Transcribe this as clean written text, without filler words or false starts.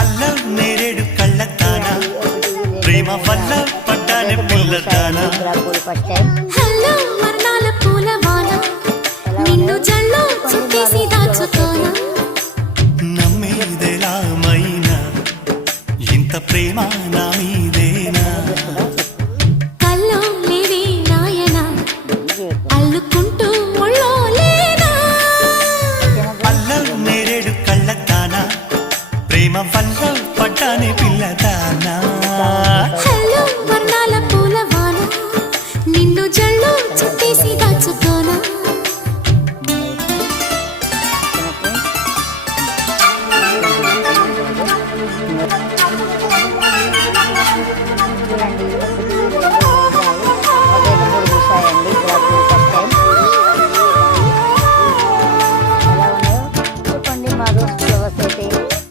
అల్లం నేరేడు కళ్ళతానా ప్రేమ వల్ల పడ్డానే పిల్లదానా హలో మరణాల పూలవాన నిన్ను జల్లో చుట్టేసి దాచుకోనా నమ్మేదెలా మైనా ఇంత ప్రేమ నా మీదేనా కల్లో లేవే నాయనా అల్లుకుంటూ ముళ్ళో లేనా అల్లం నేరేడు కళ్ళతానా ప్రేమ వల్ల పడ్డానే పిల్లదానా